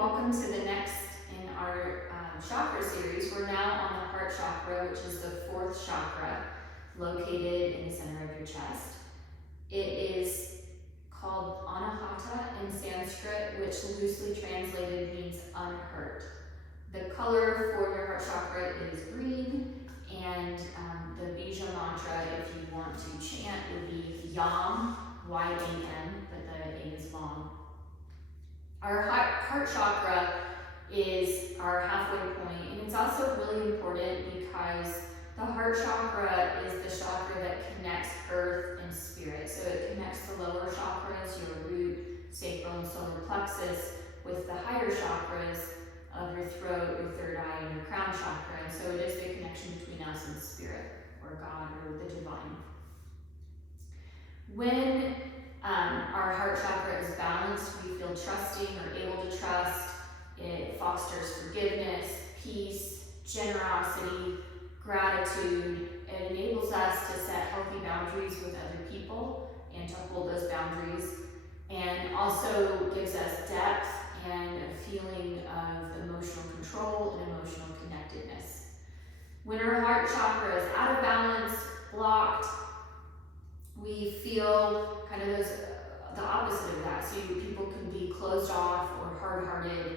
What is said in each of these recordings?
welcome to the next in our chakra series. We're now on the heart chakra, which is the fourth chakra located in the center of your chest. It is called anahata in Sanskrit, which loosely translated means unhurt. The color for your heart chakra is green, and the bija mantra, if you want to chant, would be Yam, Y-A-M, but the A is long. Our heart chakra is our halfway point, and it's also really important because the heart chakra is the chakra that connects earth and spirit. So it connects the lower chakras, your root, sacral, and solar plexus, with the higher chakras of your throat, your third eye, and your crown chakra. And so it is the connection between us and spirit, or God, or the divine. When our heart chakra is balanced, we feel trusting or able to trust. It fosters forgiveness, peace, generosity, gratitude. It enables us to set healthy boundaries with other people and to hold those boundaries, and also gives us depth and a feeling of emotional control and emotional connectedness. When our heart chakra is out of balance, blocked, we feel kind of the opposite of that. So people can be closed off or hard-hearted.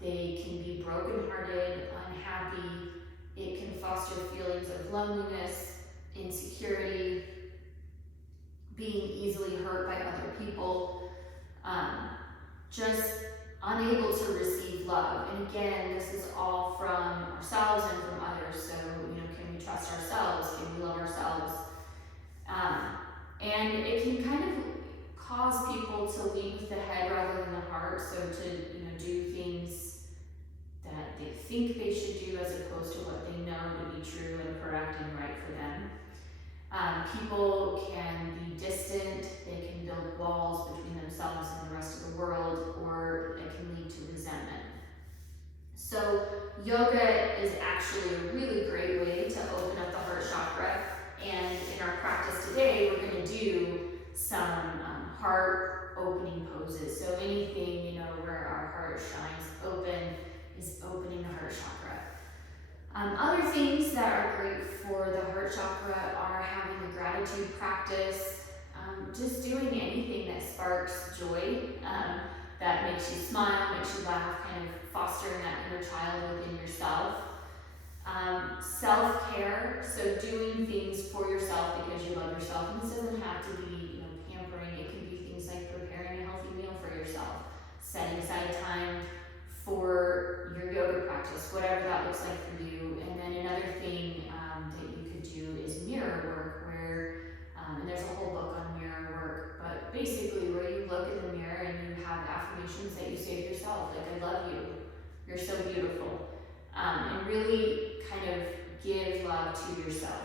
They can be broken-hearted, unhappy. It can foster feelings of loneliness, insecurity, being easily hurt by other people, just unable to receive love. And again, this is all from ourselves and from others. So, can we trust ourselves? Can we love ourselves? And it can kind of cause people to lead with the head rather than the heart. So to do things that they think they should do as opposed to what they know to be true and correct and right for them. People can be distant. They can build walls between themselves and the rest of the world, or it can lead to resentment. So yoga is actually a really great way to open up the heart chakra. And in our practice today, we're going to do some heart opening poses. So anything, where our heart shines open is opening the heart chakra. Other things that are great for the heart chakra are having a gratitude practice, just doing anything that sparks joy, that makes you smile, makes you laugh, kind of fostering that inner child within yourself. Self-care, so doing things for yourself because you love yourself. And this doesn't have to be, pampering. It can be things like preparing a healthy meal for yourself, setting aside time for your yoga practice, whatever that looks like for you. And then another thing that you could do is mirror work, where, and there's a whole book on mirror work, but basically where you look in the mirror and you have affirmations that you say to yourself, like, I love you, you're so beautiful. And really kind of give love to yourself.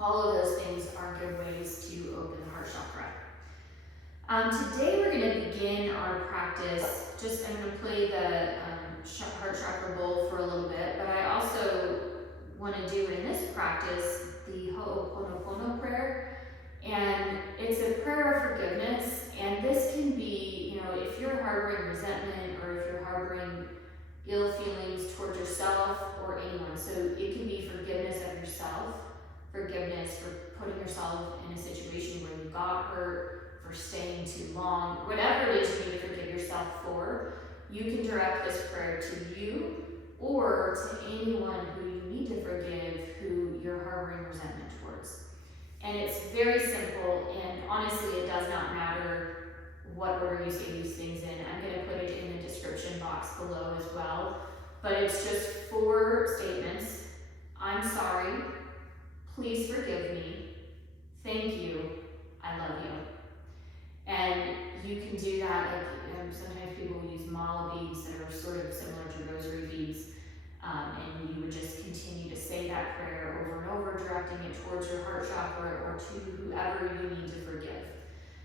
All of those things are good ways to open the heart chakra. Today we're going to begin our practice. I'm going to play the heart chakra bowl for a little bit, but I also want to do in this practice the Ho'oponopono prayer. And it's a prayer of forgiveness. And this can be, if you're harboring resentment or if you're harboring ill feelings towards yourself or anyone. So it can be forgiveness of yourself, forgiveness for putting yourself in a situation where you got hurt, for staying too long, whatever it is you need to forgive yourself for. You can direct this prayer to you or to anyone who you need to forgive who you're harboring resentment towards. And it's very simple, and honestly, it does not matter what order you say these things in. I'm going to put it in the description box below as well. But it's just 4 statements. I'm sorry. Please forgive me. Thank you. I love you. And you can do that. Sometimes people will use mala beads that are sort of similar to rosary beads. And you would just continue to say that prayer over and over, directing it towards your heart chakra or to whoever you need to forgive.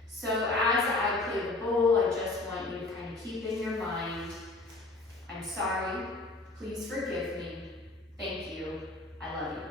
So as I play the bowl, I just want you to kind of keep in your mind, I'm sorry, please forgive me, thank you, I love you.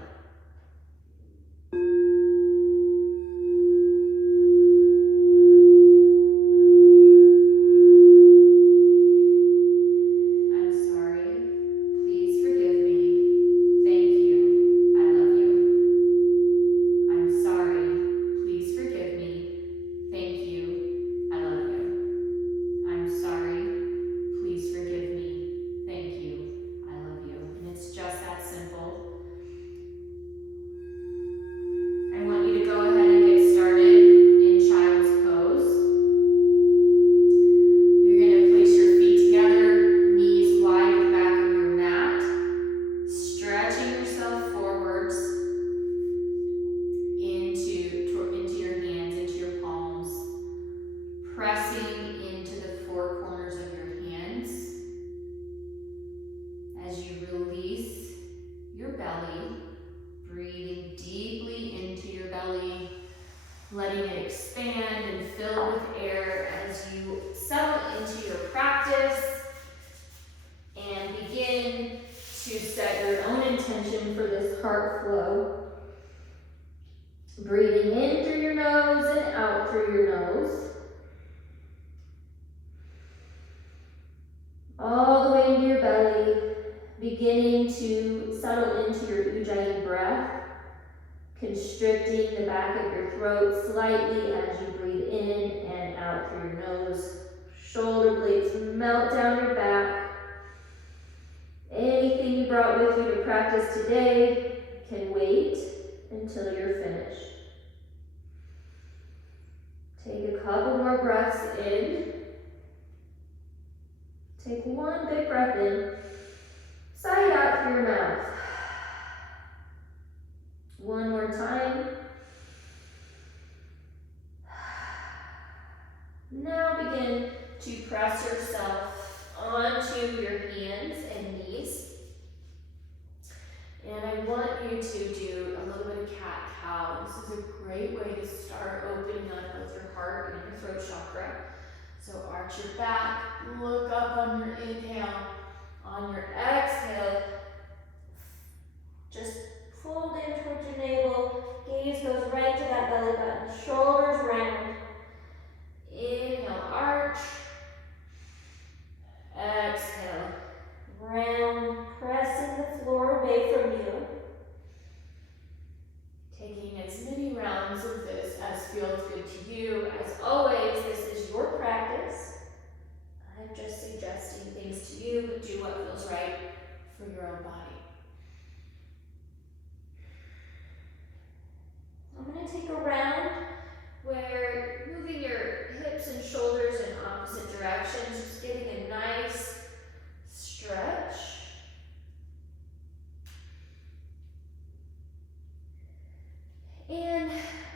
settle into your practice and begin to set your own intention for this heart flow. Breathing in through your nose and out through your nose. All the way into your belly, beginning to settle into your Ujjayi breath, constricting the back of your throat slightly as you breathe in and out through your nose. Shoulder blades melt down your back. Anything you brought with you to practice today can wait until you're finished. Take a couple more breaths in. Take one big breath in. Sigh it out through your mouth. One more time. Now begin to press yourself onto your hands and knees. And I want you to do a little bit of cat-cow. This is a great way to start opening up both your heart and your throat chakra. So arch your back, look up on your inhale. On your exhale, just fold in towards your navel. Gaze goes right to that belly button. Shoulders round. Inhale, arch. Exhale, round. Pressing the floor away from you. Taking as many rounds of this as feels good to you. As always, this is your practice. I'm just suggesting things to you, but do what feels right for your own body. I'm going to take a round where moving your hips and shoulders in opposite directions, just getting a nice stretch. And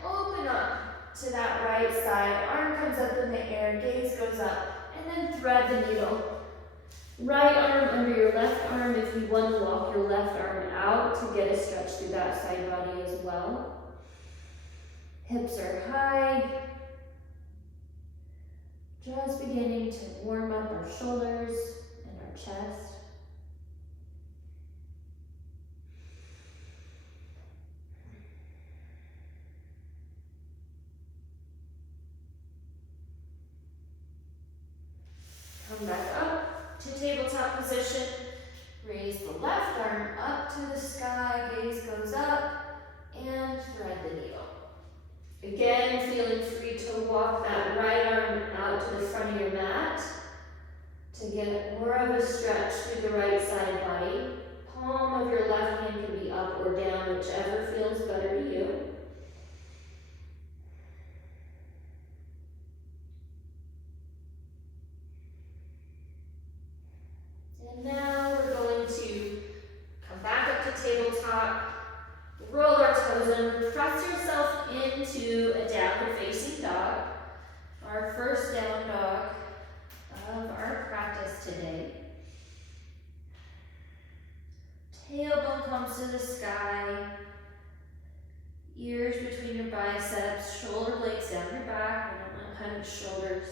open up to that right side. Arm comes up in the air, gaze goes up. And then thread the needle. Right arm under your left arm if you want to walk your left arm out to get a stretch through that side body as well. Hips are high. Just beginning to warm up our shoulders and our chest. Come back up to tabletop position. Raise the left arm up to the sky. Gaze goes up and thread the needle. Again, feeling free to walk that right arm out to the front of your mat to get more of a stretch through the right side body. Palm of your left hand can be up or down, whichever feels better to you. And now we're going to come back up to tabletop, roll our toes in, press yourself into a downward facing dog, our first down dog of our practice today. Tailbone comes to the sky, ears between your biceps, shoulder blades down your back. We don't want to hunch shoulders.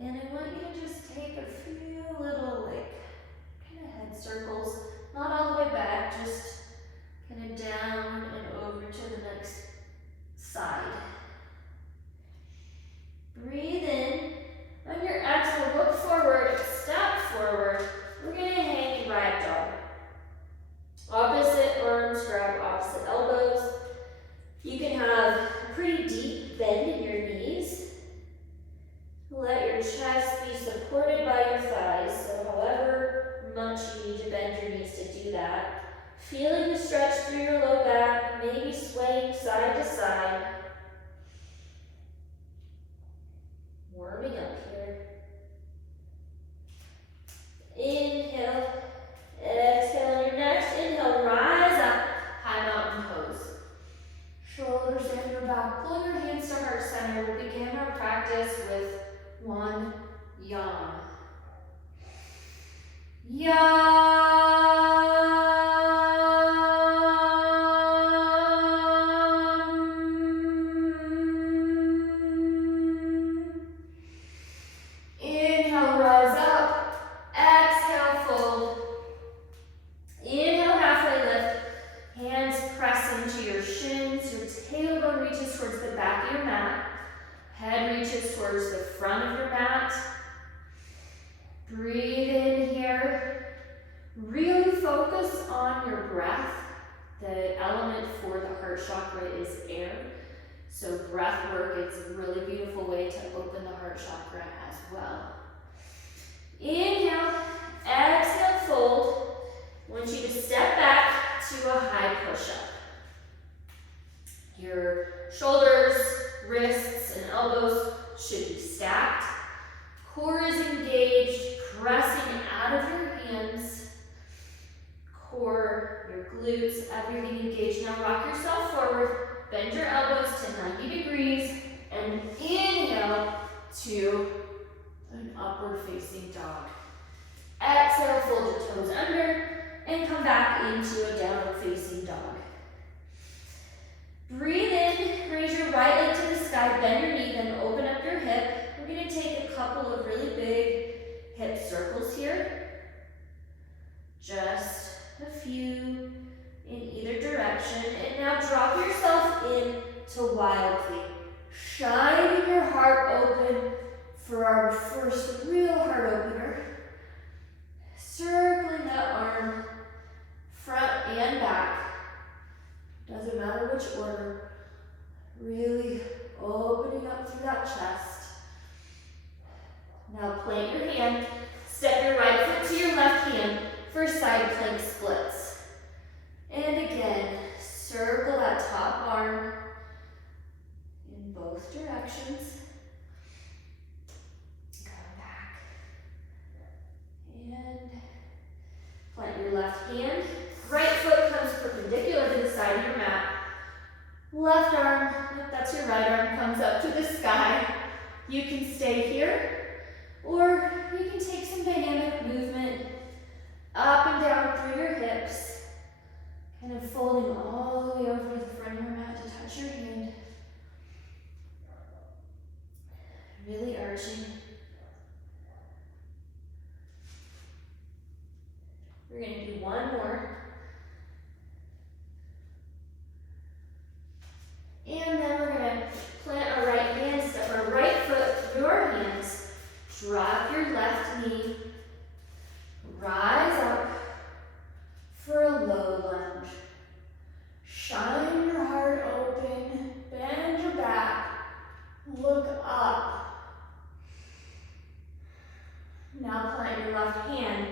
And I want you to just take a few little kind of head circles, not all the way back, just kind of down and over to the next side. Breathe in. On your exhale, look forward, step forward. We're going to hang ragdoll. Opposite arms grab opposite elbows. You can have a pretty deep bend in your knees. Let your chest be supported by your thighs, so however much you need to bend your knees to do that. Feeling the stretch through your low back, maybe swaying side to side. Warming up here. Inhale, exhale on your next inhale, rise up, high mountain pose. Shoulders down your back, pull your hands to heart center. We'll begin our practice with one yam. front of your mat. Breathe in here. Really focus on your breath. The element for the heart chakra is air. So breath work is a really beautiful way to open the heart chakra as well. Inhale, exhale, fold. I want you to step back to a high push-up. Your shoulders, wrists, and elbows should be stacked. Core is engaged, pressing out of your hands. Core, your glutes, everything engaged. Now rock yourself forward, bend your elbows to 90 degrees, and inhale to an upward facing dog. Exhale, fold your toes under, and come back into a downward facing dog. Breathe in, raise your right leg to the sky, bend your knee, then open up your hip. We're going to take a couple of really big hip circles here. Just a few in either direction. And now drop yourself into wildly. Shining your heart open for our first real heart opener. Circling that arm, front and back. Doesn't matter which order. Really opening up through that chest. Now plant your hand. Step your right foot to your left hand for side plank splits. And again, circle that top arm in both directions. Come back. And plant your left hand. Right foot comes perpendicular to the side of your mat. Left arm, if that's your right arm, comes up to the sky. You can stay here, or you can take some dynamic movement up and down through your hips, kind of folding all the way over to the front of your mat to touch your hand. Really arching. We're going to do one more. And then we're going to plant our right hand, step our right foot through our hands, drop your left knee, rise up for a low lunge. Shine your heart open, bend your back, look up. Now plant your left hand,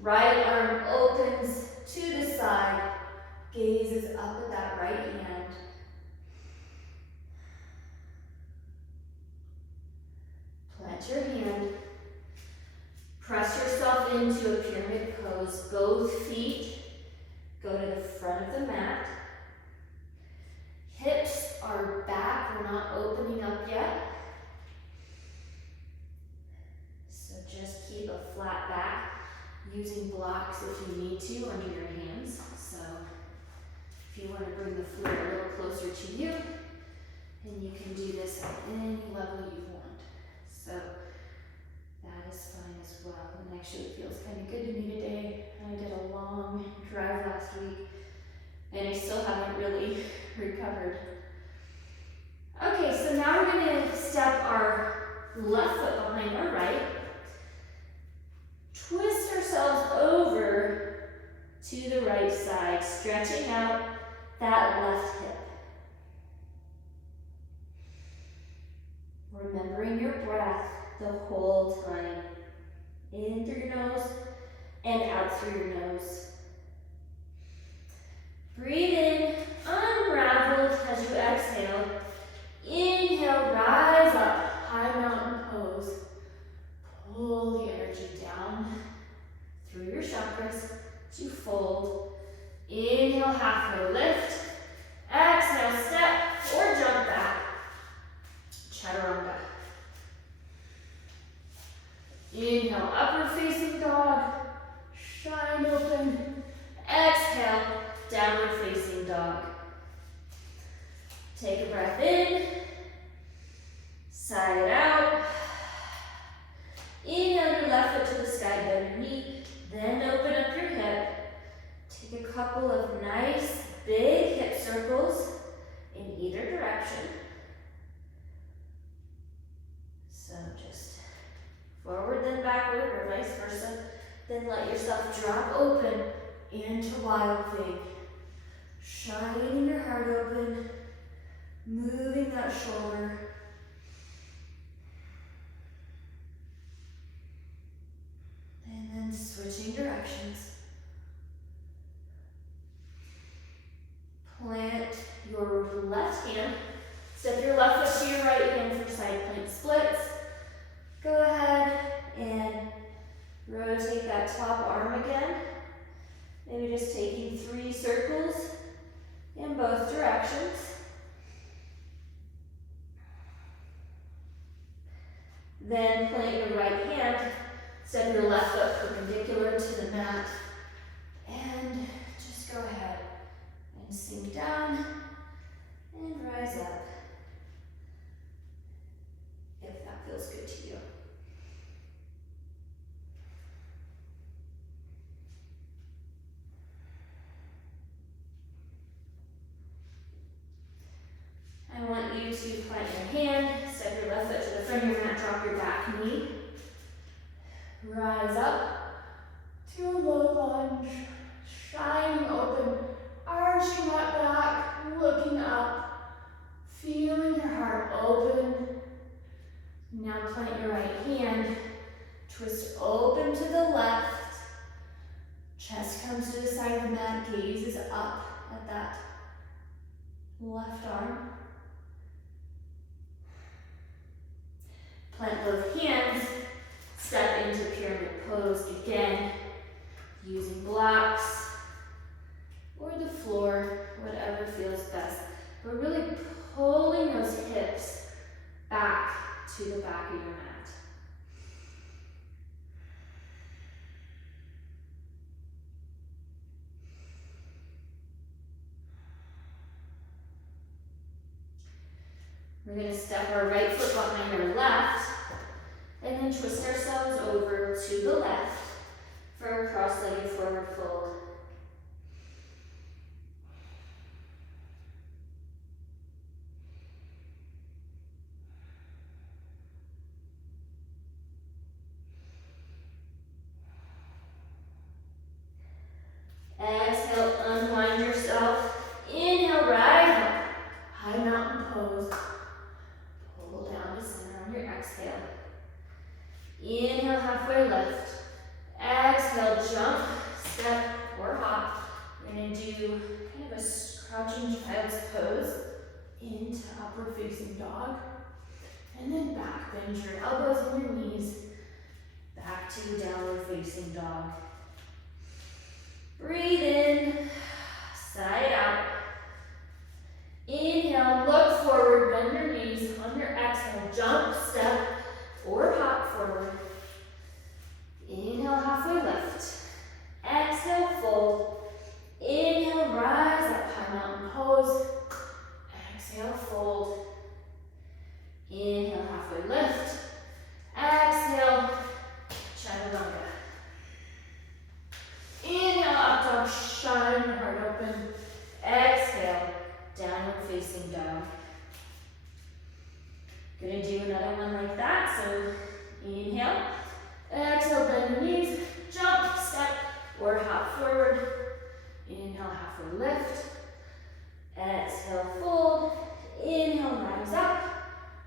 right arm opens to the side, gazes up at that right hand. Plant your hand. Press yourself into a pyramid pose. Both feet go to the front of the mat. Hips are back. We're not opening up yet. So just keep a flat back, using blocks if you need to under your hands. So if you want to bring the floor a little closer to you, then you can do this at any level you want. So that is fine as well. And actually it feels kind of good to me today. I did a long drive last week and I still haven't really recovered. Okay, so now we're going to step our left foot behind our right. Twist ourselves over to the right side, stretching out that left hip. Remembering your breath the whole time. In through your nose and out through your nose. Breathe in, unraveled as you exhale. Inhale, rise up, high mountain pose. Pull the energy down through your chakras to fold. Inhale, halfway lift. Exhale, step or jump back. Chaturanga. Inhale, upward facing dog. Shine open. Exhale, downward facing dog. Take a breath in. Sigh it out. Inhale your left foot to the sky, bend your knee. Then open up your hip. Take a couple of nice big hip circles in either direction. forward or vice versa. Then let yourself drop open into wild thing. Shining your heart open, moving that shoulder. And then switching directions. Plant your left hand. Step your left foot to your right hand for side plank splits. Go ahead and rotate that top arm again. Maybe just taking 3 circles in both directions. Then plant your right hand. Step your left foot perpendicular to the mat. And just go ahead and sink down and rise up. If that feels good to you. I want you to plant your hand, step your left foot to the front of your mat, drop your back knee. Rise up to a low lunge, shining open, arching that back, looking up, feeling your heart open. Now plant your right hand, twist open to the left, chest comes to the side of the mat, gaze is up at that left arm. Plant both hands, step into pyramid pose again, using blocks or the floor, whatever feels best. But really pulling those hips back to the back of your mat. We're going to step our right foot behind our left and then twist ourselves over to the left for a cross-legged forward fold. Exhale, unwind yourself. Inhale, rise up. High mountain pose. Pull down to center on your exhale. Inhale, halfway lift. Exhale, jump, step, or hop. We're going to do kind of a crouching child's pose into upward facing dog. And then back bend your elbows and your knees. Back to downward facing dog. Breathe in, side out. Inhale, look forward, bend your knees. On your exhale, jump, step, or hop forward. Inhale, halfway lift. Exhale, fold. Inhale, rise up, high mountain pose. Exhale, fold. Inhale, halfway lift. Exhale, chaturanga. Inhale, up dog, shine your heart open. Exhale, downward facing dog. Gonna do another one like that. So inhale, exhale, bend your knees, jump, step, or hop forward. Inhale, halfway lift. Exhale, fold. Inhale, rise up.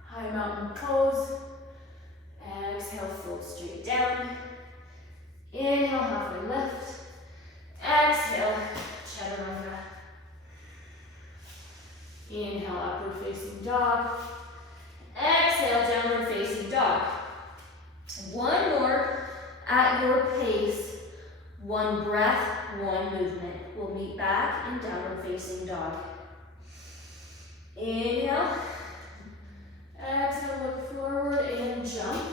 High mountain pose. Exhale, fold straight down. Inhale, halfway lift. Exhale, chaturanga. Inhale, upward facing dog. Exhale, downward facing dog. One more at your pace. One breath, one movement. We'll meet back in downward facing dog. Inhale. Exhale, look forward and jump.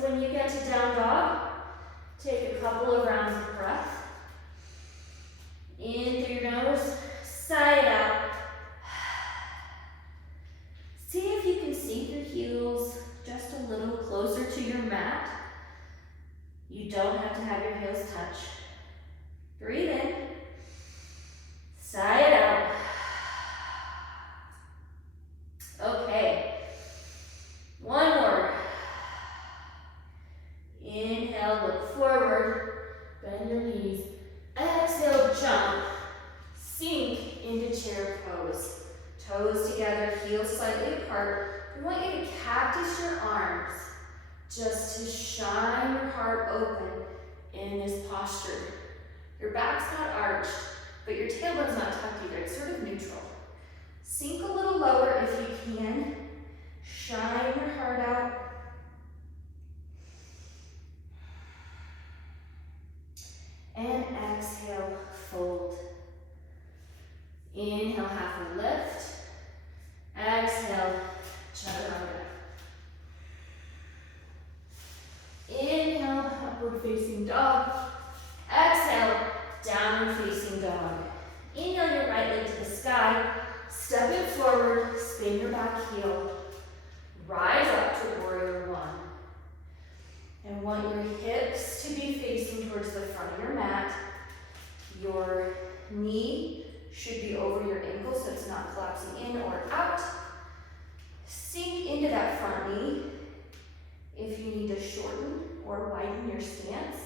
When you get to down dog, take a couple of rounds of breath. In through your nose, side out. into chair pose. Toes together, heels slightly apart. I want you to cactus your arms just to shine your heart open in this posture. Your back's not arched, but your tailbone's not tucked either. It's sort of neutral. Sink a little lower if you can. Shine your heart out. And exhale, fold. Inhale, halfway lift. Exhale, chaturanga. Inhale, upward facing dog. Exhale, downward facing dog. Inhale your right leg to the sky. Step it forward, spin your back heel. Rise up to warrior one. And want your hips to be facing towards the front of your mat. Your knee should be over your ankle so it's not collapsing in or out. Sink into that front knee. If you need to shorten or widen your stance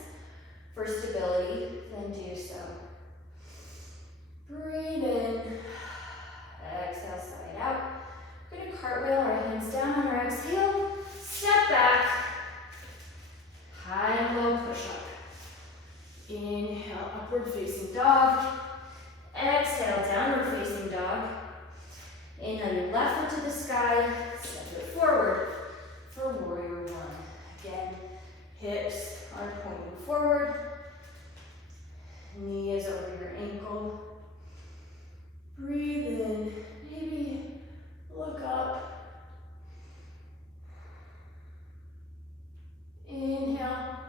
for stability, then do so. Breathe in. Exhale, side out. We're going to cartwheel our hands down on our exhale. Step back. High and low push up. Inhale, upward facing dog. Exhale, downward facing dog. Inhale your left foot to the sky. Step it forward for warrior one. Again, hips are pointing forward. Knee is over your ankle. Breathe in. Maybe look up. Inhale.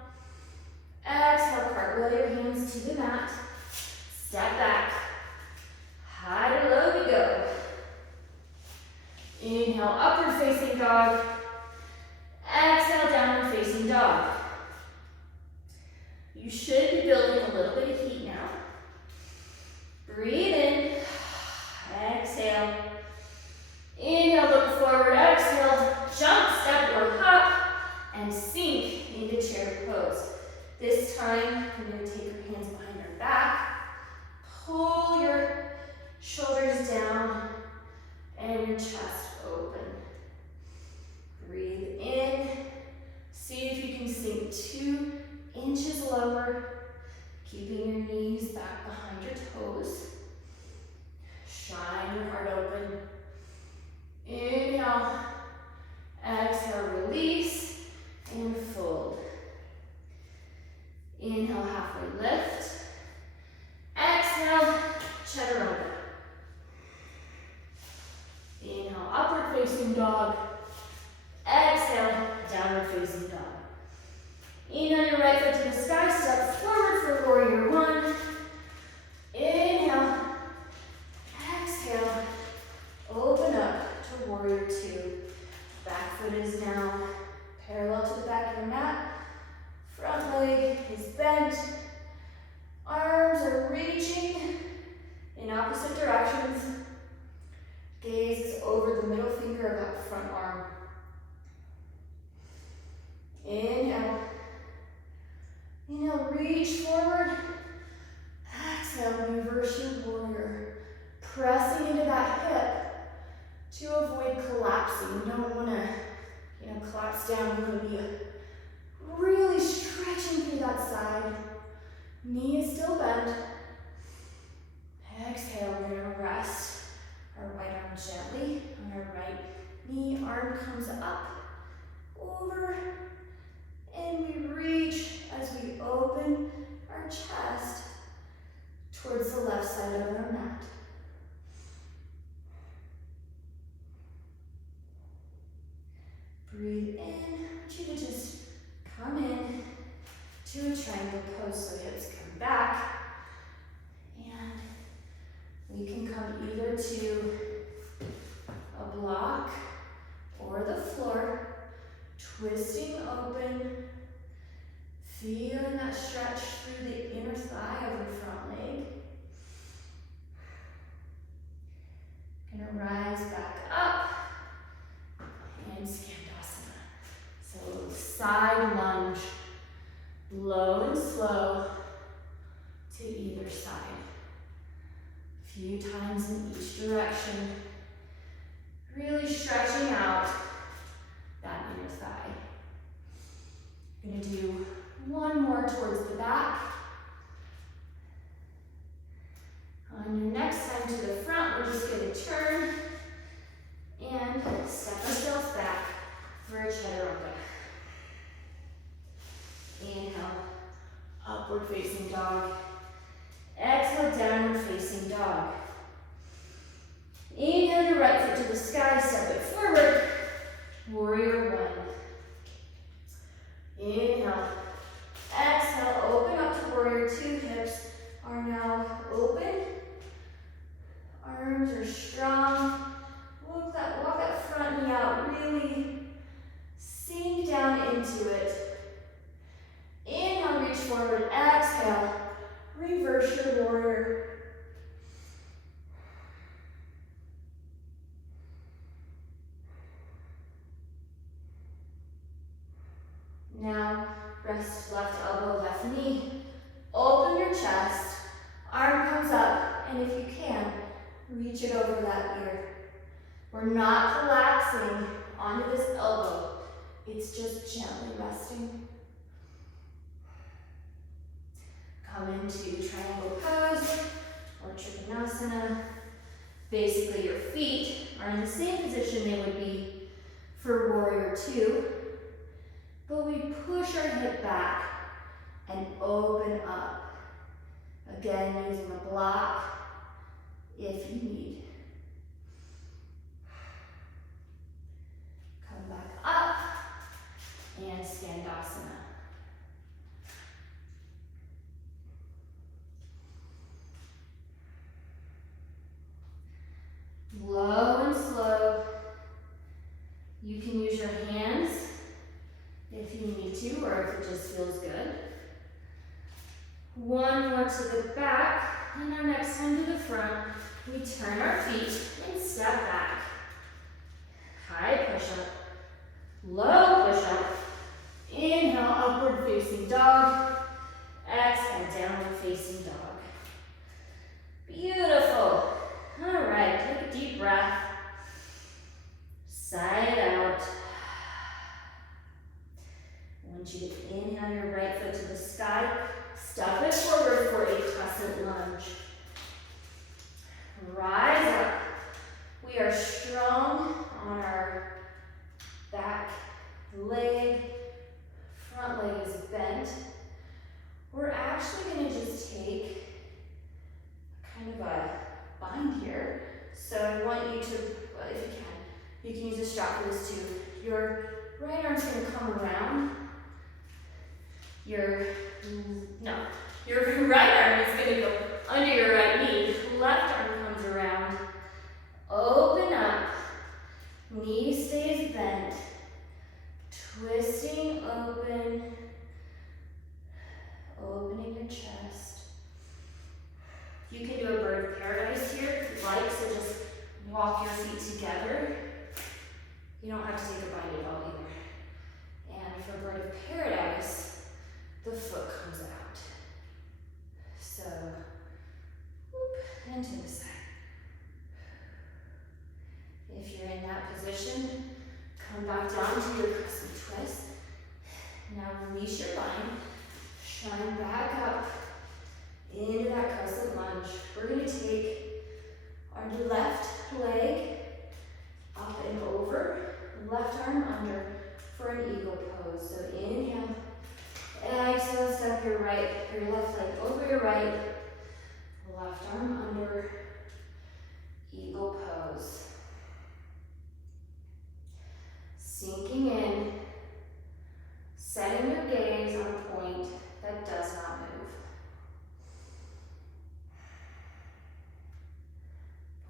Exhale, cartwheel your hands to the mat. Step back. High to low we go. Inhale, upward facing dog. Exhale, downward facing dog. You should be building a little bit of heat now. Breathe in. Exhale. Inhale, look forward. Exhale, jump, step, or hop, and sink into chair pose. This time, you're going to take your hands behind your back. Pull your shoulders down and your chest open. Breathe in. See if you can sink 2 inches lower, keeping your knees back behind your toes. Shine your heart open. Inhale. Exhale, release and fold. Inhale, halfway lift. Exhale, chaturanga. Inhale, upward facing dog. Exhale, downward facing dog. Inhale your right foot to the sky, step forward for warrior one. Inhale. Exhale. Open up to warrior two. Back foot is now parallel to the back of your mat. Front leg is bent. Arms are reaching in opposite directions. Gaze is over the middle finger of that front arm. Inhale. Inhale, reach forward. Exhale, reverse your warrior. Pressing into that hip to avoid collapsing. You don't want to, collapse down. You want to be really stretching through that side. Knee is still bent. Exhale, we're going to rest our right arm gently on our right knee. Arm comes up, over, and we reach as we open our chest towards the left side of our mat. Breathe in. I want you to just come in to a triangle pose so hips come back. And we can come either to a block or the floor, twisting open, feeling that stretch through the inner thigh of your front leg. Gonna rise back up and skandasana. So side lunge, low and slow to either side. Few times in each direction. Really stretching out that inner thigh. We're going to do one more towards the back. On your next time to the front, we're just going to turn and step ourselves back for a chaturanga. Inhale, upward facing dog. Exhale, downward facing dog. Inhale your right foot to the sky, step it forward. Warrior one. Inhale. Exhale, open up to warrior two. Hips are now open. Arms are strong. Walk that front knee out. Really sink down into it. Inhale, reach forward. Exhale, reverse your warrior. Now, rest left elbow, left knee. Open your chest. Arm comes up, and if you can, reach it over that ear. We're not collapsing onto this elbow. It's just gently resting. Come into triangle pose or trikonasana. Basically, your feet are in the same position they would be for warrior two. But we push our hip back and open up. Again, using a block if you need. Come back up and skandasana. Low and slow. You can use your hands if you need to, or if it just feels good. One more to the back, and our next time to the front, we turn our feet and step back. High push-up, low push-up. Inhale, upward facing dog. Exhale, downward facing dog. Beautiful. All right, take a deep breath. Sigh it out. I want you to inhale your right foot to the sky. Step it forward for a crescent lunge. Rise up. We are strong on our back leg. Front leg is bent. We're actually going to just take kind of a bind here. So I want you to, well, if you can use a strap for this too. Your right arm's going to come around. Your right arm is going to go under your right knee. Left arm comes around. Open up. Knee stays bent. Twisting open. Opening your chest. You can do a bird of paradise here if you like, so just walk your feet together. You don't have to take a bind at all either. And for bird of paradise, the foot comes out. So, whoop, and to the side. If you're in that position, come back down to your crescent twist. Now release your line, shine back up into that crescent lunge. We're going to take our left leg up and over, left arm under for an eagle pose. So inhale. Exhale, step your left leg over your right, left arm under, eagle pose. Sinking in, setting your gaze on a point that does not move.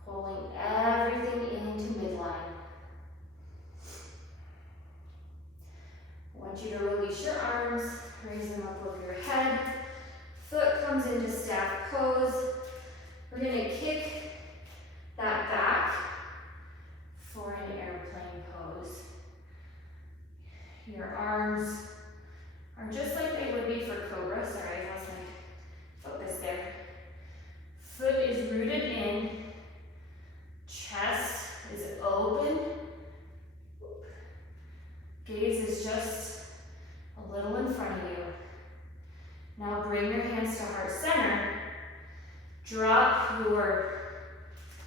Pulling everything into midline. I want you to release your arms, raise them up over your head. Foot comes into staff pose. We're going to kick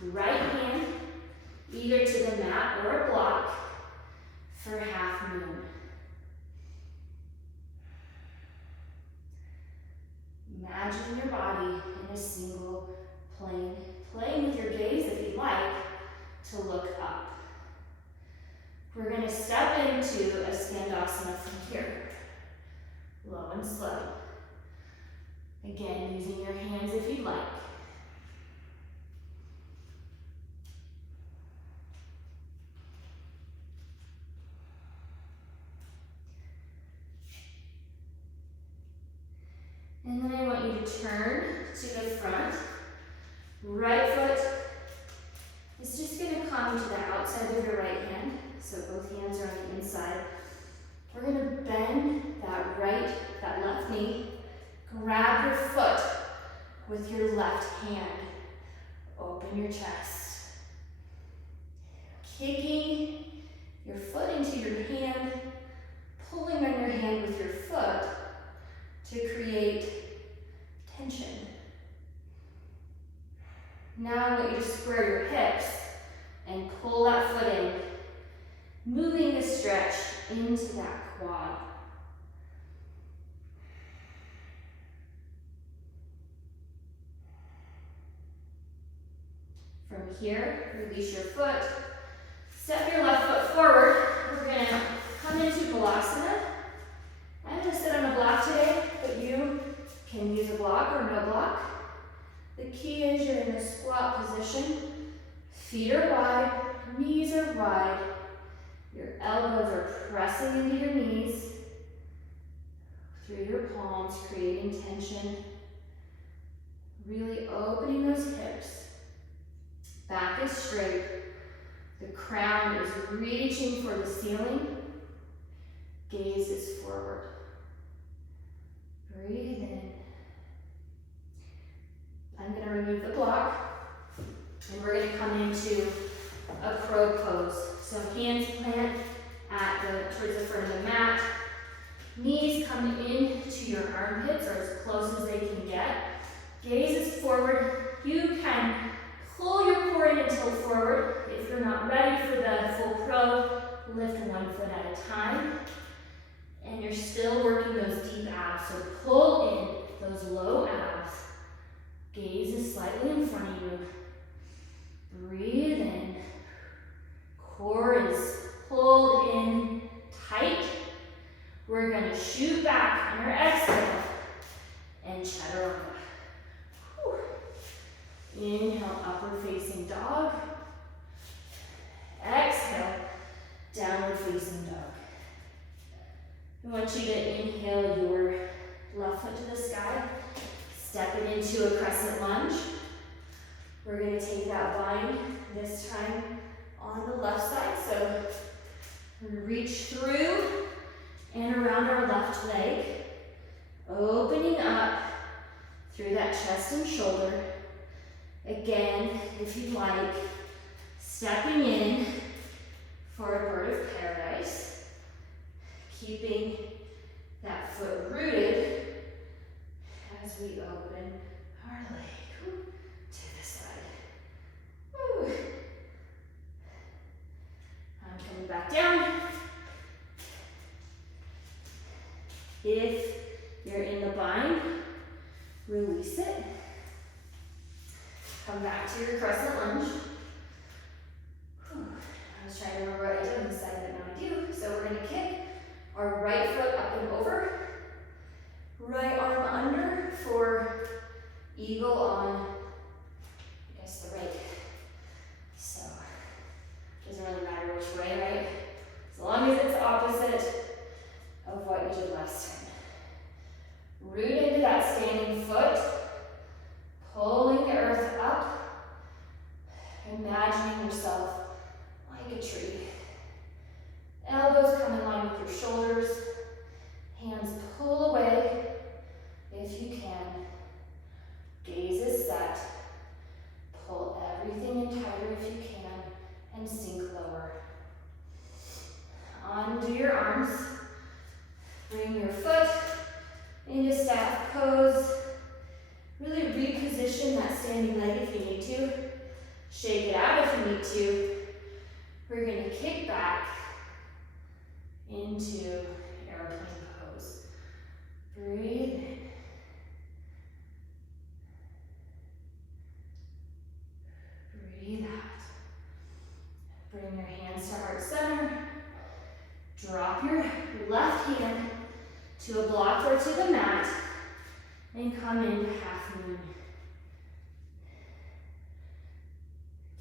Right hand either to the mat or a block for half moon. Imagine your body in a single plane, playing with your gaze if you'd like to look up. We're going to step into a standasana from here, low and slow. Again, using your hands if you'd like. And then I want you to turn to the front. Right foot is just going to come to the outside of your right hand. So both hands are on the inside. We're going to bend that left knee. Grab your foot with your left hand. Open your chest. Kicking your foot into your hand. Pulling on your hand with your foot to create tension. Now I want you to square your hips and pull that foot in, moving the stretch into that quad. From here, release your foot, step your left foot forward. We're going to come into Vinyasa. I'm going to sit on a block today, but you can use a block or no block. The key is you're in a squat position. Feet are wide, knees are wide. Your elbows are pressing into your knees through your palms, creating tension. Really opening those hips. Back is straight. The crown is reaching for the ceiling. Gaze is forward. Breathe in. I'm going to remove the block, and we're going to come into a crow pose. So hands plant towards the front of the mat. Knees come into your armpits, or as close as they can get. Gaze is forward. You can pull your core in and tilt forward. If you're not ready for the full crow, lift one foot at a time. And you're still working those deep abs. So pull in those low abs. Gaze is slightly in front of you. Breathe in. Core is pulled in tight. We're going to shoot back on our exhale and chaturanga. Inhale, upward facing dog. Exhale, downward facing dog. I want you to inhale your left foot to the sky. Step it into a crescent lunge. We're going to take that bind this time on the left side. So reach through and around our left leg. Opening up through that chest and shoulder. Again, if you'd like, stepping in for a bird of paradise. Keeping that foot rooted as we open our leg to the side. Woo. I'm coming back down. If you're in the bind, release it. Come back to your crescent lunge. Whew. I was trying to remember what I did on this side, but now I do. So we're going to kick our right foot up and over. Right arm under for eagle on, I guess, the right. So, doesn't really matter which way, right? As long as it's opposite of what you did last time. Root into that standing foot. Pulling the earth up. Imagining yourself like a tree. Elbows come in line with your shoulders. Hands pull away if you can. Gaze is set. Pull everything in tighter if you can and sink lower. Undo your arms. Bring your foot into staff pose. Really reposition that standing leg if you need to. Shake it out if you need to. We're going to kick back into airplane pose. Breathe in. Breathe out. Bring your hands to heart center. Drop your left hand to a block or to the mat and come into half moon.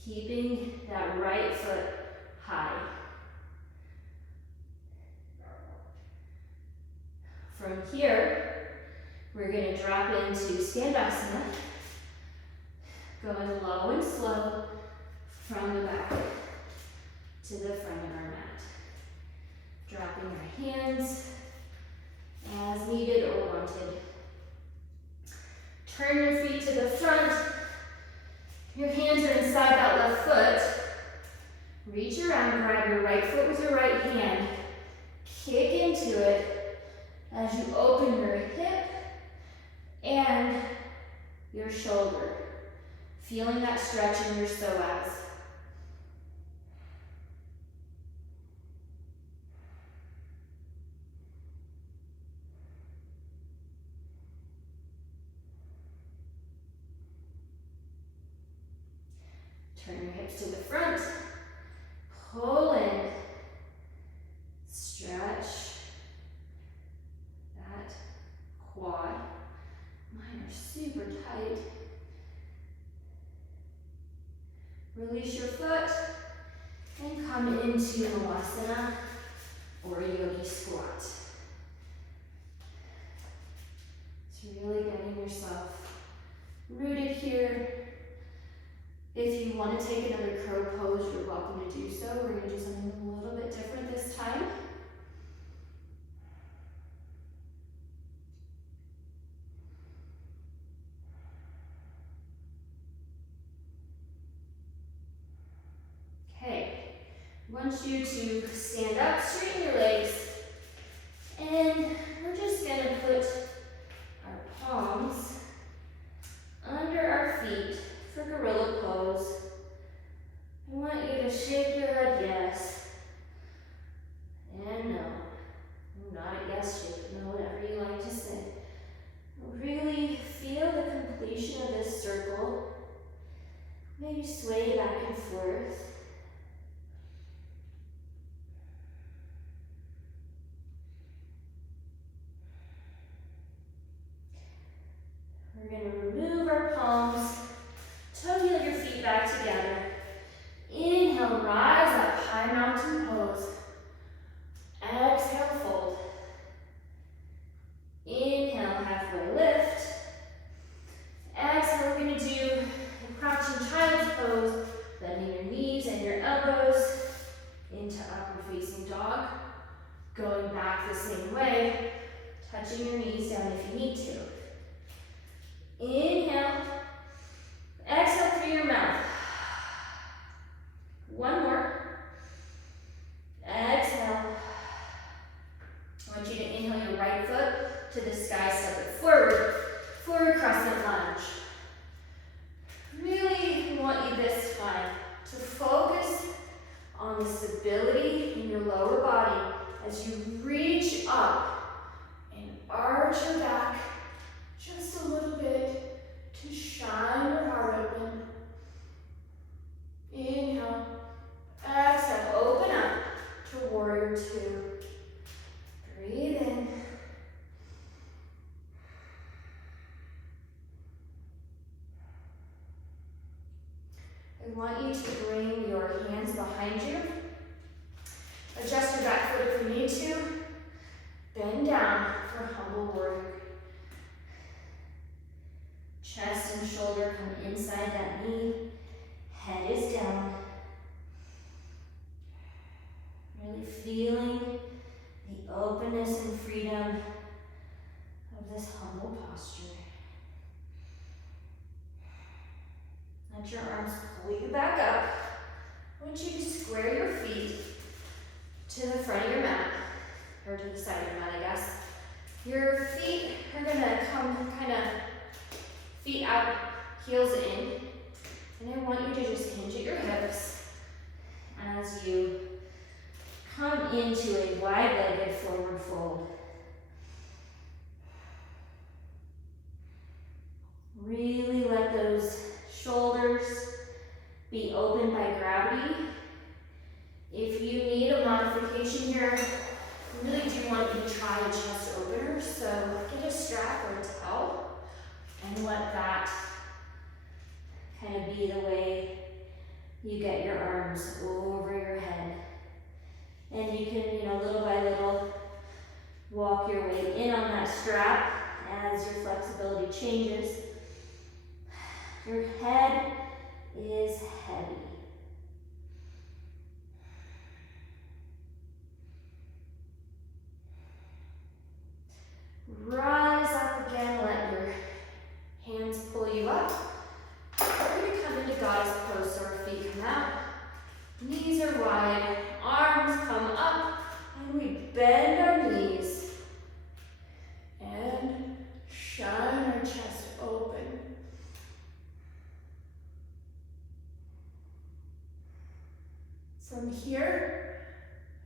Keeping that right foot high. From here, we're going to drop into Skandasana, going low and slow from the back to the front of our mat. Dropping our hands as needed or wanted. Turn your feet to the front. Your hands are inside that left foot. Reach around, grab your right foot with your right hand. Kick into it as you open your hip and your shoulder. Feeling that stretch in your psoas. Turn your hips to the front. Pull in. Stretch that quad. Mine are super tight. Release your foot and come into Vinyasa or yogi squat. So really getting yourself rooted here. If you want to take another crow pose, you're welcome to do so. We're going to do something a little bit different this time. Okay, I want you to stand up, straighten your legs, and we're just going to put our palms under our feet for gorilla pose. I want you to shake your head yes and no. Not a yes shake, no, whatever you like to say. Really feel the completion of this circle. Maybe sway back and forth. We're going to remove our palms. Toe heel your feet back together. Inhale, rise up, high mountain pose. Exhale, fold. Inhale, halfway lift. Exhale, we're going to do a crouching child's pose, bending your knees and your elbows into upward facing dog. Going back the same way, touching your knees down if you need to. Inhale. Exhale through your mouth. One more. Exhale. I want you to inhale your right foot to the sky, step it forward. Forward crescent lunge. Really want you this time to focus on the stability in your lower body as you reach up and arch your back just a little bit to shine your heart open. Inhale. Exhale. Open up to warrior two. Breathe in. I want you to bring your hands behind you. Adjust your back foot if you need to. Bend down for humble warrior. Chest and shoulder come inside that knee. Head is down. Really feeling the openness and freedom of this humble posture. Let your arms pull you back up. I want you to square your feet to the front of your mat, or to the side of your mat, I guess. Your feet are gonna come kind of feet out, heels in, and I want you to just hang into a wide-legged forward fold. Really let those shoulders be opened by gravity. If you need a modification here, I really do want you to try a chest opener. So get a strap or a towel and let that kind of be the way you get your arms over your head. And you can, little by little, walk your way in on that strap as your flexibility changes. Your head is heavy. Rise up again, let your hands pull you up. We're going to come into Goddess pose, so our feet come out. Knees are wide, arms come up, and we bend our knees. And shine our chest open. From here,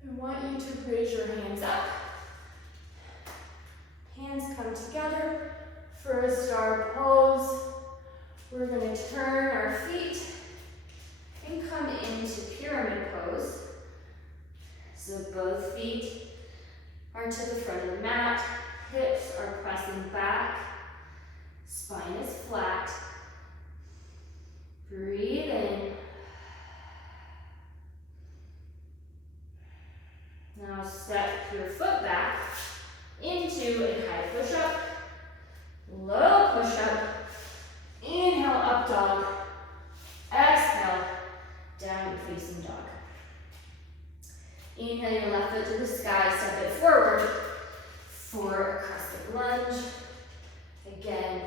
I want you to raise your hands up. Hands come together for a star pose. We're going to turn our feet and come into pyramid pose. So both feet are to the front of the mat, hips are pressing back, spine is flat. Breathe in. Now step your foot back into a high push-up, low push-up, inhale, up dog, exhale, downward facing dog. Inhale your left foot to the sky, step it forward for a crescent lunge. Again,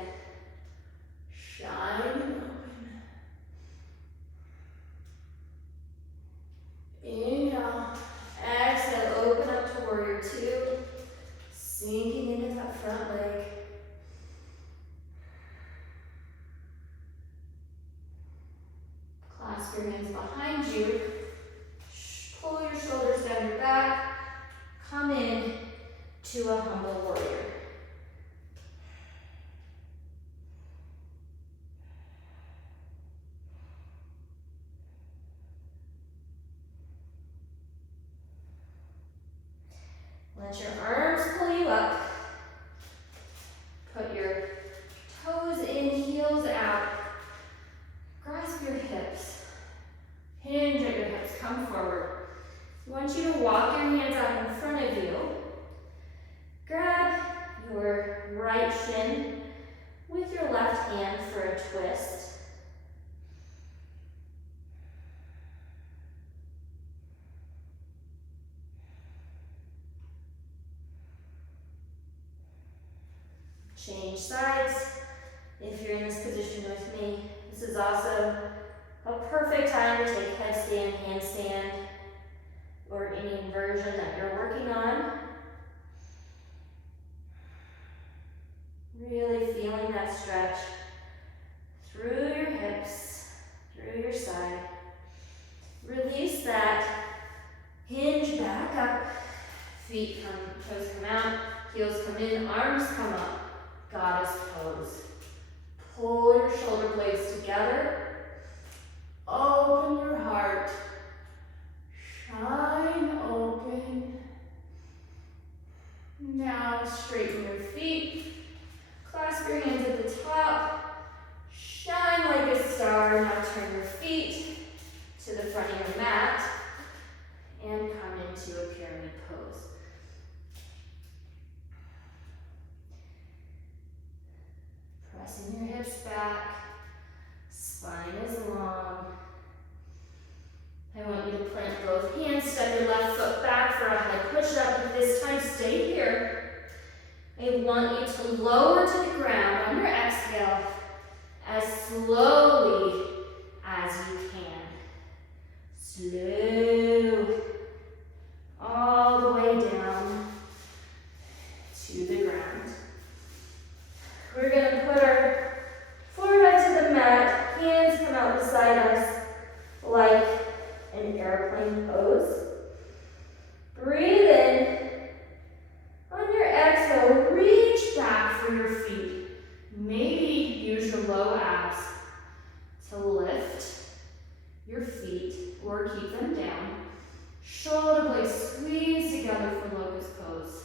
shine and open. Inhale, exhale, open up to warrior two, sinking into that front leg. Clasp your hands behind you. Pull your shoulders down your back. Come in to a humble warrior. Let your arms pull you up. Put your toes in, heels out. Grasp your hips. Hinge at your hips, come forward. I want you to walk your hands out in front of you. Grab your right shin with your left hand for a twist. Change sides. If you're in this position with me, this is also a perfect time to take headstand, handstand, or any inversion that you're working on. Really feeling that stretch through your hips, through your side. Release that. Hinge back up. Feet come, toes come out, heels come in, arms come up. Goddess pose. Pull your shoulder blades together. Open your heart. Shine open. Now straighten your feet. Clasp your hands at the top. Shine like a star. Now turn your feet to the front of your mat and come into a pyramid pose. Pressing your hips back. Spine is long. I want you to plant both hands, step your left foot back for a high push-up, but this time stay here. I want you to lower to the ground on your exhale as slowly as you can. Slow. All the way down to the ground. We're going to put our forehead to the mat, hands come out beside us like an airplane pose. Breathe. them down. Shoulder blades squeeze together for locust pose.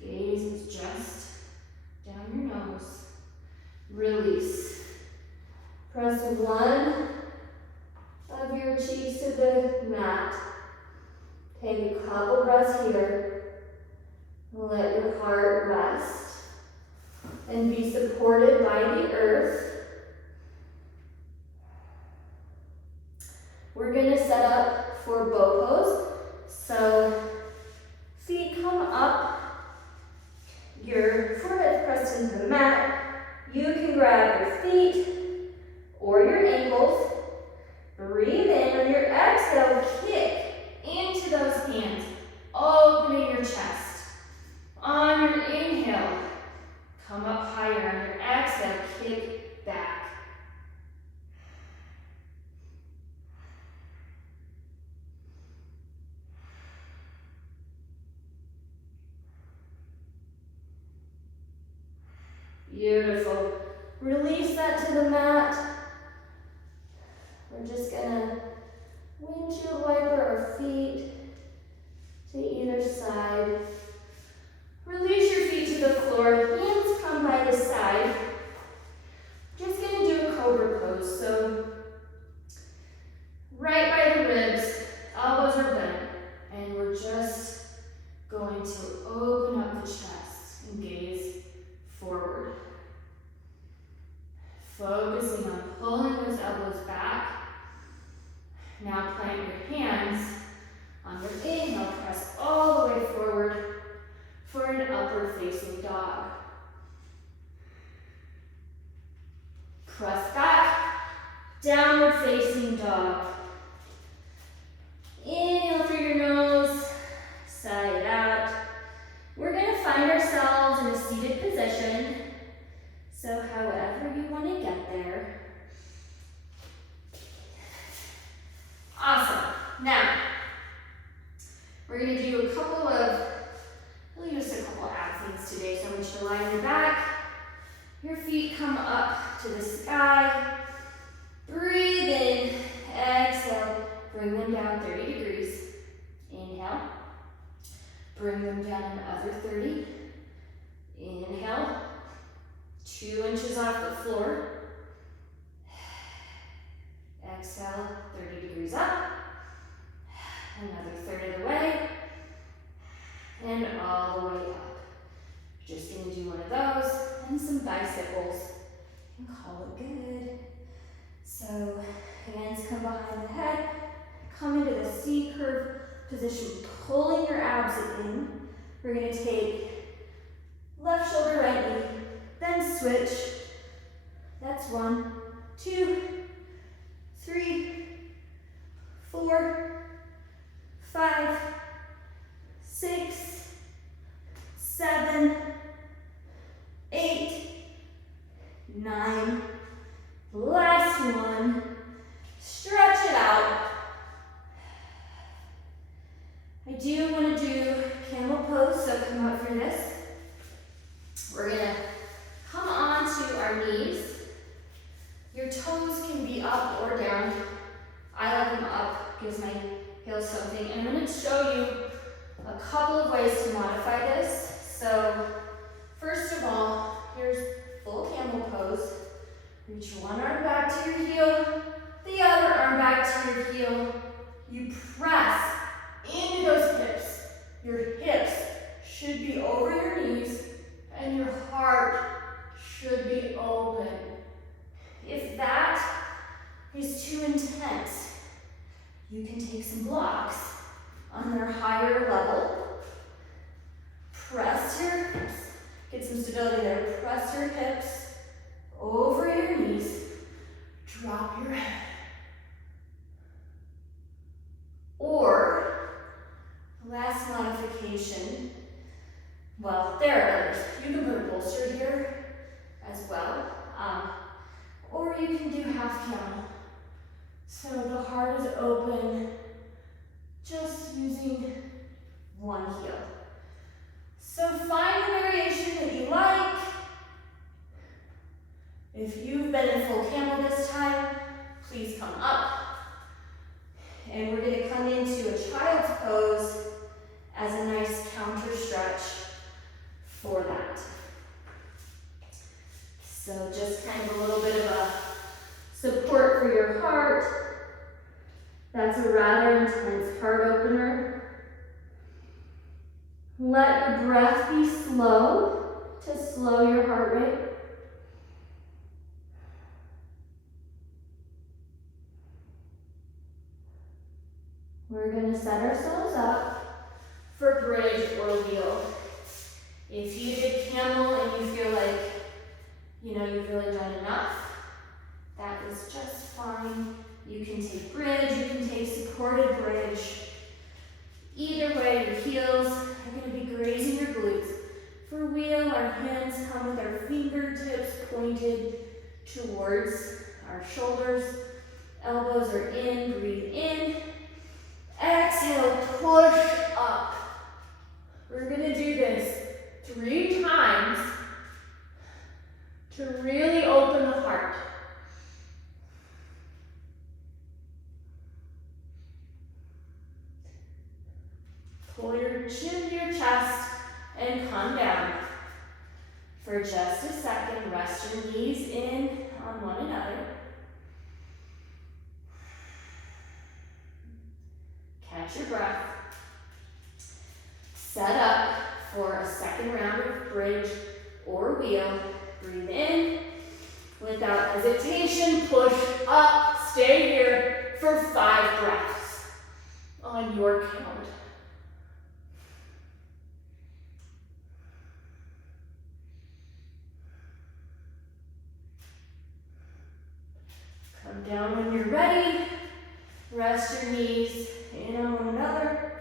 Gaze is just down your nose. Release. Press one of your cheeks to the mat. Take a couple breaths here. Let your heart rest and be supported by the earth. We're going to set up for bow pose. So feet come up, your forehead pressed into the mat. You can grab your feet or your ankles. Breathe in. On your exhale, kick into those hands, opening your chest. On your inhale, come up higher. On your exhale, kick back. Beautiful. Release that to the mat. We're just gonna windshield wiper our feet to either side. Release your feet to the floor. Hands come by the side. Just gonna do a cobra pose. So right by the ribs, elbows are bent, and we're just going to open up the chest and gaze forward. Focusing on pulling those elbows back. Now plant your hands. On your inhale, press all the way forward for an upward facing dog. Press back, downward facing dog. Inhale through your nose, sigh it out. We're going to find ourselves in a seated position. So however you want to get there. Awesome. Now, we're going to do a couple of, really just a couple ab things today. So I want you to lie on your back. Your feet come up to the sky. Breathe in. Exhale. Bring them down 30 degrees. Inhale. Bring them down another 30. Inhale. 2 inches off the floor. Exhale, 30 degrees up. Another third of the way. And all the way up. Just gonna do one of those and some bicycles and call it good. So hands come behind the head. Come into the C curve position, pulling your abs in. We're gonna take left shoulder, right knee. Then switch. That's 1, 2, 3, 4, 5, 6, 7, 8, 9. Last one. Stretch it out. I do want to do camel pose, so come up for this. We're going to come onto our knees. Your toes can be up or down. I like them up, gives my heels something. And I'm going to show you a couple of ways to modify this. So first of all, here's full camel pose. Reach one arm back to your heel, the other arm back to your heel. You press into those hips. Your hips should be over your knees and your heart should be open. If that is too intense, you can take some blocks on their higher level. Press your hips. Get some stability there. Press your hips over your knees. Drop your head. Or, last modification, well, there are others. You can put a bolster here as well. Or you can do half camel. So the heart is open, just using one heel. So find the variation that you like. If you've been in full camel this time, please come up. And we're going to come into a child's pose as a nice counter stretch for that. So just kind of a little bit of a support for your heart. That's a rather intense heart opener. Let your breath be slow to slow your heart rate. We're going to set ourselves up for bridge or wheel. If you did camel and you feel like, you've really done enough, that is just fine. You can take bridge, you can take supported bridge. Either way, your heels are going to be grazing your glutes. For wheel, our hands come with our fingertips pointed towards our shoulders. Elbows are in, breathe in. Exhale, push up. We're going to do this 3 times to really open the heart. Pull your chin to your chest and come down. For just a second, rest your knees in on one another. Catch your breath. Set up for a second round of bridge or wheel. Breathe in. Without hesitation, push up. Stay here for 5 breaths on your count. Come down when you're ready. Rest your knees in on one another.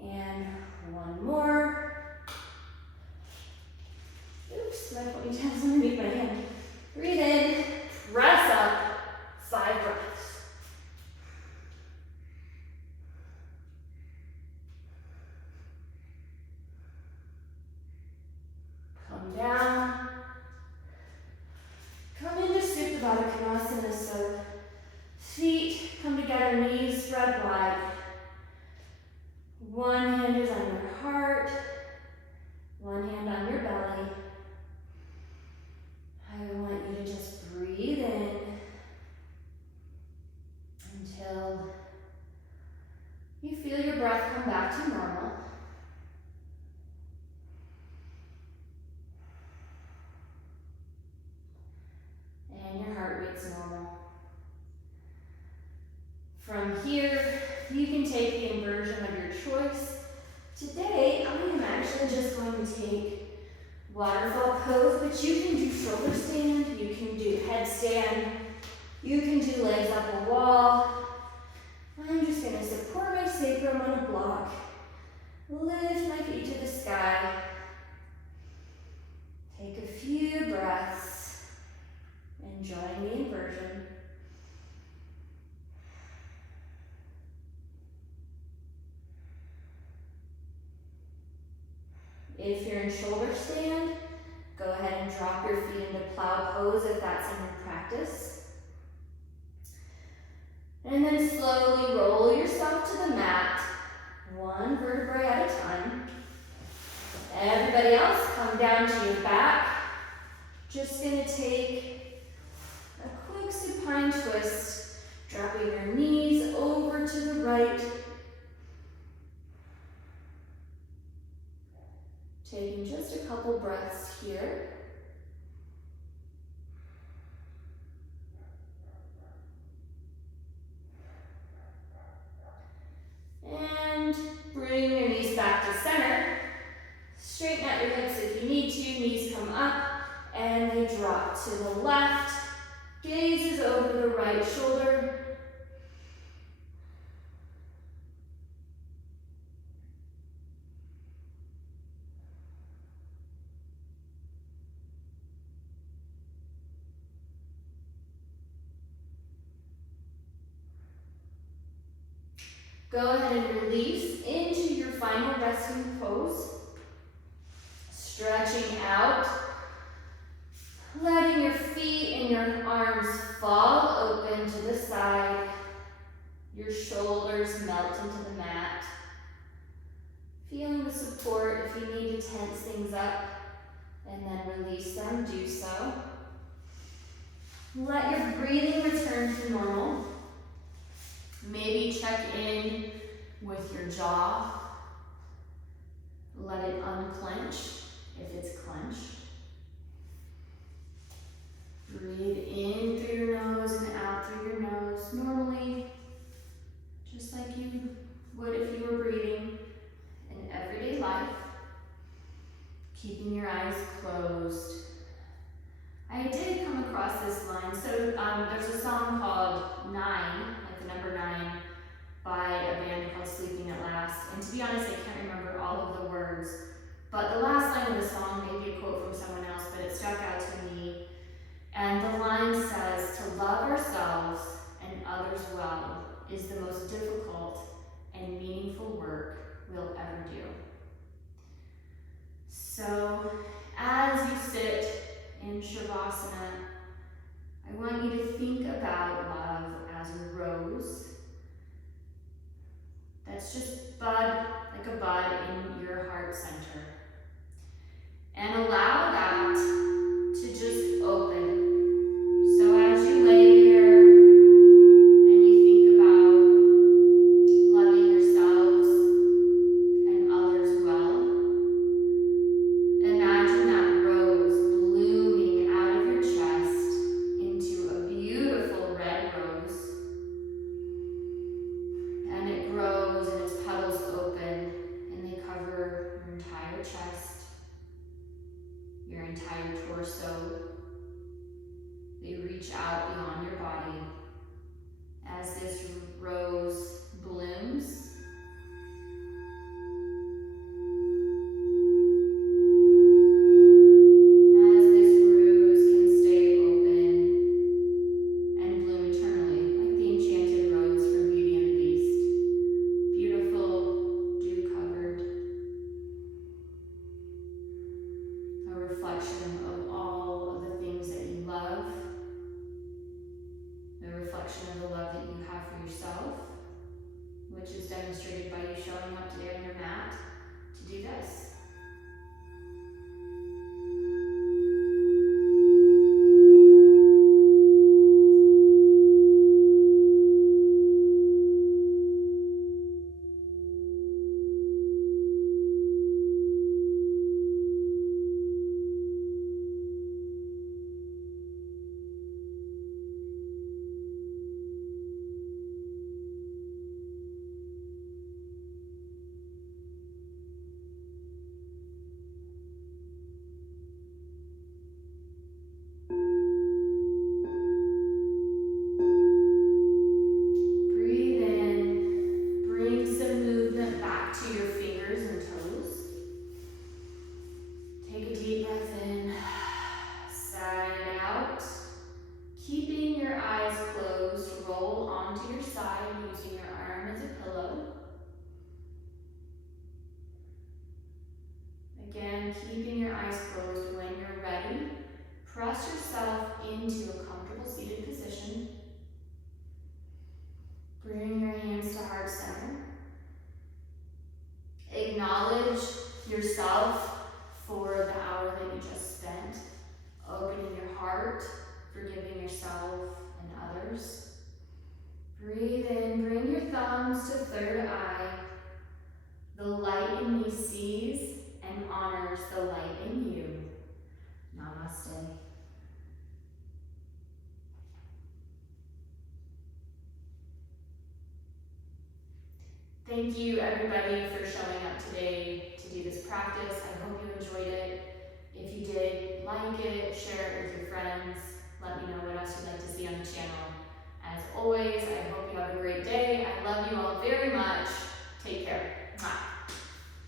And one more. Oops, my ponytail's underneath my hand. Breathe in, press up, 5 breaths. Come down. Come into Supta Baddha Konasana, so feet come together, knees spread wide. One hand is on your heart, one hand on your belly. I want you to just breathe in until you feel your breath come back to normal. And your heart rate's normal. From here, you can take the inversion of your choice. Today, I am actually just going to take waterfall pose, but you can do shoulder stand, you can do headstand, you can do legs up a wall. I'm just going to support my sacrum on a block, lift my feet to the sky, take a few breaths, enjoying the inversion. If you're in shoulder stand, go ahead and drop your feet into plow pose if that's in your practice. And then slowly roll yourself to the mat, one vertebrae at a time. Everybody else, come down to your back. Just going to take a quick supine twist, dropping your knees over to the right. Taking just a couple breaths here. And bring your knees back to center. Straighten out your hips if you need to. Knees come up and they drop to the left. Gaze is over the right shoulder. Go ahead and release into your final resting pose. Stretching out Letting your feet and your arms fall open to the side. Your shoulders melt into the mat. Feeling the support. If you need to tense things up and then release them, do so. Let your breathing return to normal. Maybe check in with your jaw. Let it unclench if it's clenched. Breathe in through your nose and out through your nose normally, just like you would if you were breathing in everyday life. Keeping your eyes closed. I did come across this line. So there's a song called 9, like the number 9, by a band called Sleeping at Last. And to be honest, I can't remember all of the words. But the last line of the song may be a quote from someone else, but it stuck out to me. And the line says, to love ourselves and others well is the most difficult and meaningful work we'll ever do. So as you sit in Shavasana, I want you to think about love as a rose that's just bud, like a bud in your heart center. And allow that to just open. So as you lay here and you think about loving yourselves and others well, imagine that rose blooming out of your chest into a beautiful red rose. And it grows and its petals open and they cover your entire chest, your entire torso. They reach out beyond your body as this rose blooms. As this rose can stay open and bloom eternally, like the enchanted rose from Beauty and the Beast. Beautiful, dew-covered. A reflection of all of the things that you love. A reflection of the love that you have for yourself, which is demonstrated by you showing up today on your mat to do this. Keeping your eyes closed. When you're ready, press yourself into a comfortable seated position. Bring your hands to heart center. Acknowledge yourself for the hour that you just spent, opening your heart, forgiving yourself and others. Breathe in, bring your thumbs to third eye. The light in me sees and honors the light in you. Namaste. Thank you everybody for showing up today to do this practice. I hope you enjoyed it. If you did, like it, share it with your friends. Let me know what else you'd like to see on the channel. As always, I hope you have a great day.